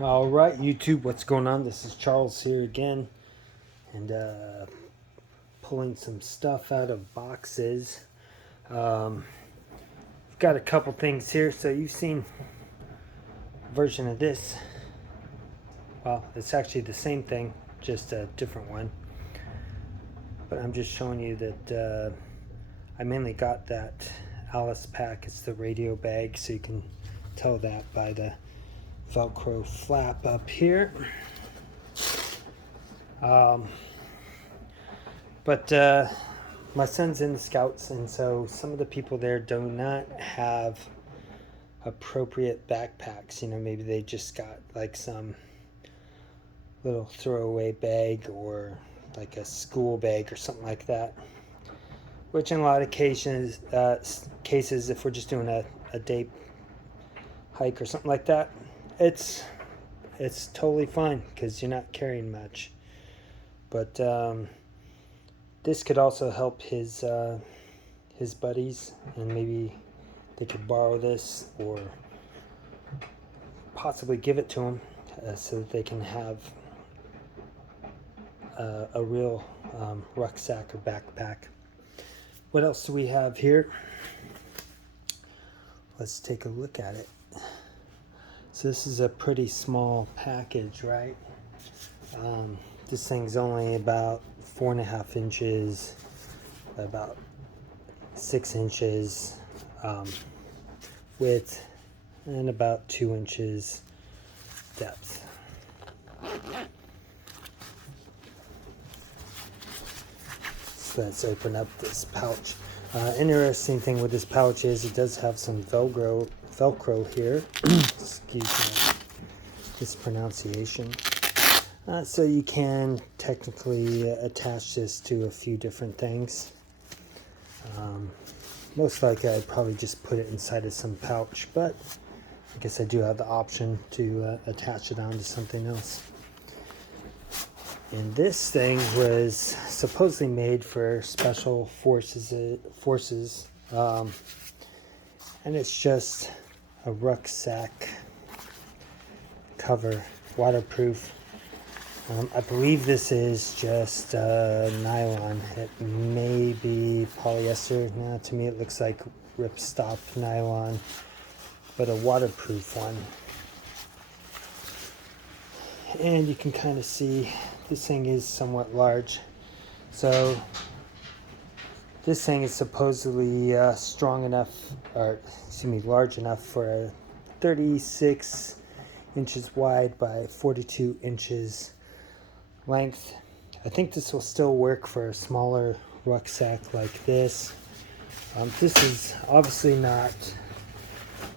All right, YouTube, what's going on? This is Charles here again, and pulling some stuff out of boxes. I've got a couple things here. So you've seen a version of this. Well, it's actually the same thing, just a different one. But I'm just showing you that I mainly got that Alice pack. It's the radio bag, so you can tell that by the Velcro flap up here. But my son's in the Scouts, and so some of the people there do not have appropriate backpacks. You know, maybe they just got like some little throwaway bag or like a school bag or something like that. Which in a lot of cases, if we're just doing a day hike or something like that, it's totally fine because you're not carrying much. But this could also help his buddies, and maybe they could borrow this or possibly give it to him so that they can have a real rucksack or backpack. What else do we have here? Let's take a look at it. So this is a pretty small package, right? This thing's only about 4.5 inches, about 6 inches width, and about 2 inches depth. So let's open up this pouch. Interesting thing with this pouch is it does have some Velcro here. Excuse my mispronunciation. So you can technically attach this to a few different things. Most likely I'd probably just put it inside of some pouch, but I guess I do have the option to attach it onto something else. And this thing was supposedly made for special forces, and it's just a rucksack cover, waterproof. I believe this is just nylon. It may be polyester. Now, to me, it looks like ripstop nylon, but a waterproof one. And you can kind of see this thing is somewhat large. So this thing is supposedly strong enough, or excuse me, large enough for a 36 inches wide by 42 inches length. I think this will still work for a smaller rucksack like this. This is obviously not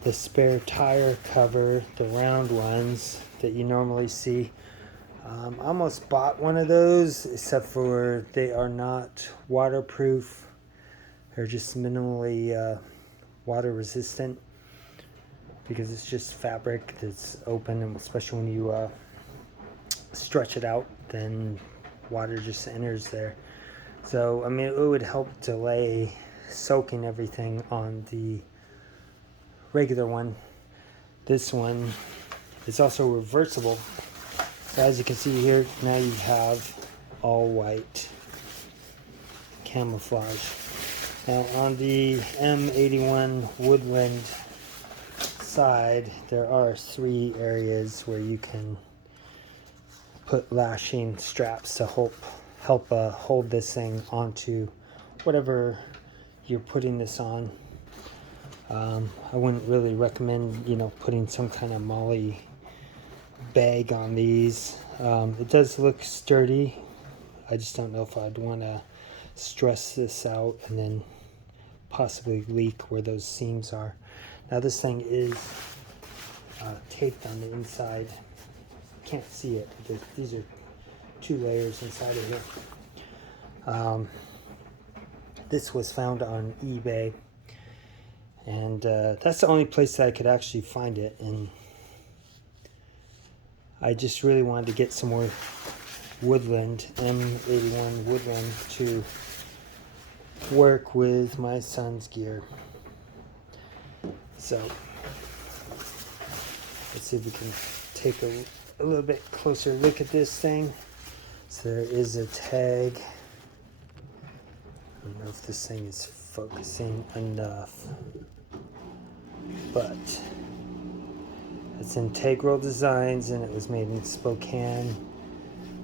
the spare tire cover, the round ones that you normally see. I almost bought one of those, except for they are not waterproof. They're just minimally water resistant because it's just fabric that's open, and especially when you stretch it out, then water just enters there. So I mean, it would help delay soaking everything on the regular one. This one is also reversible. So as you can see here, now you have all white camouflage. Now on the M81 Woodland side, there are 3 areas where you can put lashing straps to help hold this thing onto whatever you're putting this on. I wouldn't really recommend, putting some kind of molly bag on these. It does look sturdy. I just don't know if I'd want to stress this out and then possibly leak where those seams are. Now this thing is taped on the inside. Can't see it because these are 2 layers inside of here. This was found on eBay, and that's the only place that I could actually find it, and I just really wanted to get some more Woodland, M81 Woodland, to work with my son's gear. So let's see if we can take a little bit closer look at this thing. So there is a tag. I don't know if this thing is focusing enough, but it's Integral Designs and it was made in Spokane,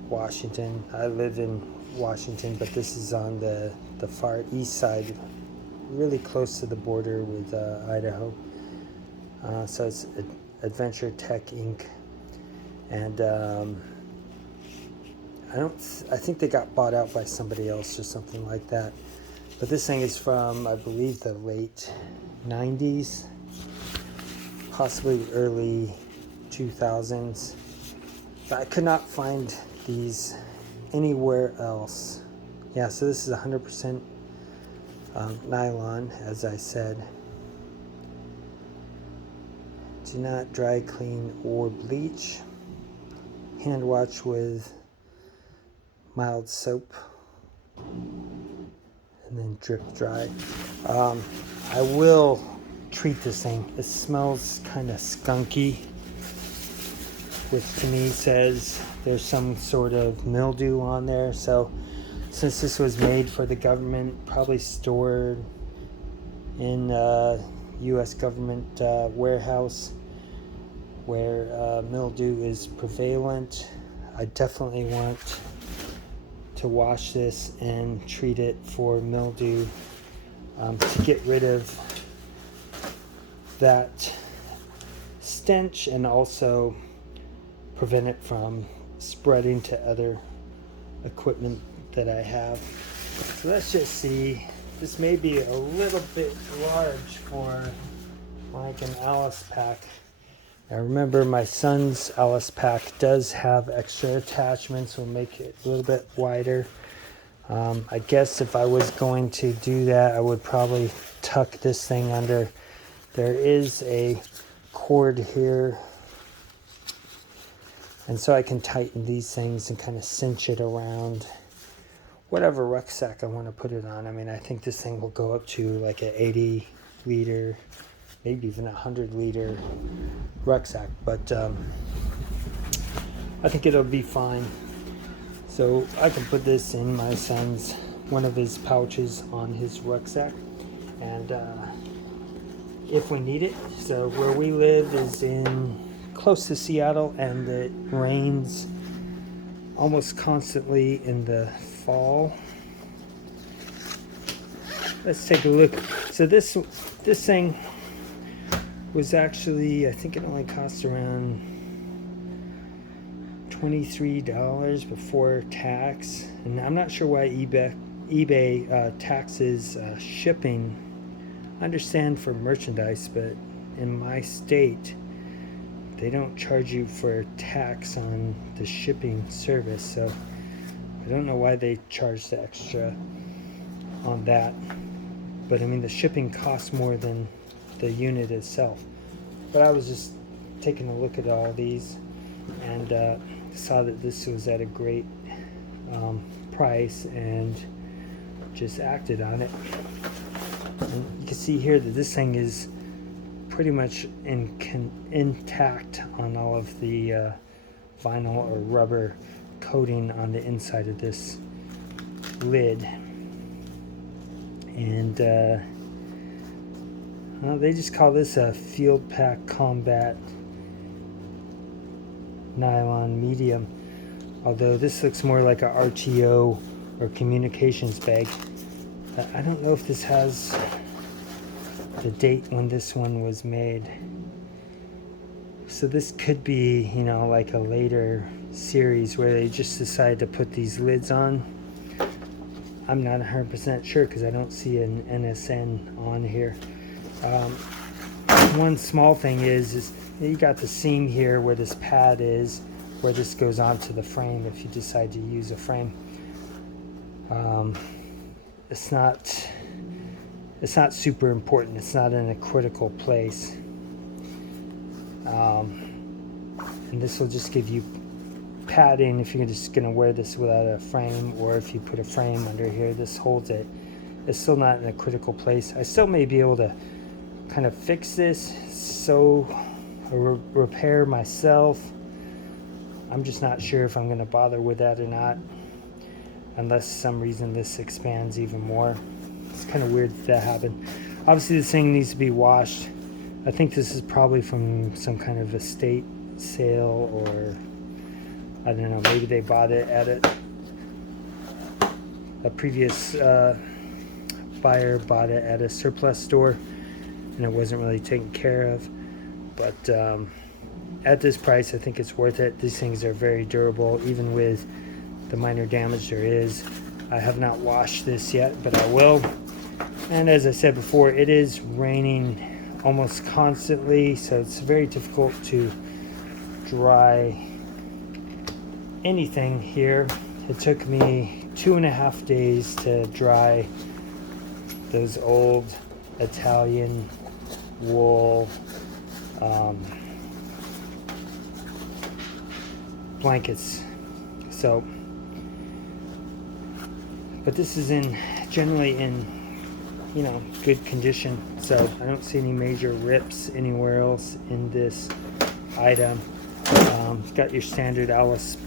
Washington. I live in Washington, but this is on the far east side, really close to the border with Idaho. So it's Adventure Tech Inc. And I think they got bought out by somebody else or something like that. But this thing is from, I believe, the late 90s, possibly early 2000s. But I could not find these anywhere else. Yeah, so this is 100% nylon, as I said. Do not dry clean or bleach. Hand wash with mild soap. And then drip dry. I will treat this thing. It smells kind of skunky, which to me says there's some sort of mildew on there. So since this was made for the government, probably stored in U.S. government warehouse where mildew is prevalent, I definitely want to wash this and treat it for mildew to get rid of that stench and also prevent it from spreading to other equipment that I have. So let's just see. This may be a little bit large for like an Alice pack. Now remember, my son's Alice pack does have extra attachments, will make it a little bit wider. I guess if I was going to do that, I would probably tuck this thing under. There is a cord here, and so I can tighten these things and kind of cinch it around whatever rucksack I want to put it on. I mean, I think this thing will go up to like an 80 liter, maybe even 100 liter rucksack, but I think it'll be fine. So I can put this in my son's, one of his pouches on his rucksack, and if we need it. So where we live is in close to Seattle, and it rains almost constantly in the fall. Let's take a look. So this thing was actually, I think it only cost around $23 before tax, and I'm not sure why eBay taxes shipping. I understand for merchandise, but in my state they don't charge you for tax on the shipping service, so I don't know why they charge the extra on that. But I mean, the shipping costs more than the unit itself. But I was just taking a look at all these and saw that this was at a great price and just acted on it. And you can see here that this thing is pretty much intact on all of the vinyl or rubber coating on the inside of this lid. And they just call this a Field Pack Combat Nylon Medium, although this looks more like a RTO or communications bag. I don't know if this has the date when this one was made. So this could be, you know, like a later series where they just decided to put these lids on. I'm not 100% sure because I don't see an NSN on here. One small thing is you got the seam here where this pad is, where this goes onto the frame if you decide to use a frame. It's not super important. It's not in a critical place. And this will just give you padding if you're just going to wear this without a frame, or if you put a frame under here, this holds it. It's still not in a critical place. I still may be able to kind of fix this, sew or repair myself, I'm just not sure if I'm going to bother with that or not, unless some reason this expands even more. It's kind of weird that happened. Obviously this thing needs to be washed. I think this is probably from some kind of estate sale, or I don't know, maybe they bought it at a previous buyer bought it at a surplus store and it wasn't really taken care of. But at this price, I think it's worth it. These things are very durable, even with the minor damage there is. I have not washed this yet, but I will. And as I said before, it is raining almost constantly, so it's very difficult to dry anything here. It took me 2.5 days to dry those old Italian wool blankets. So, but this is generally in, you know, good condition, so I don't see any major rips anywhere else in this item. It's got your standard Alice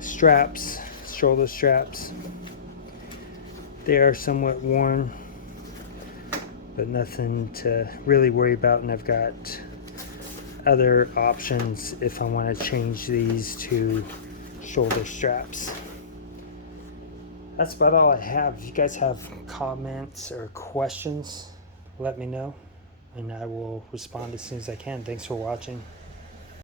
straps, shoulder straps. They are somewhat worn, but nothing to really worry about, and I've got other options if I want to change these to shoulder straps. That's about all I have. If you guys have comments or questions, let me know, and I will respond as soon as I can. Thanks for watching.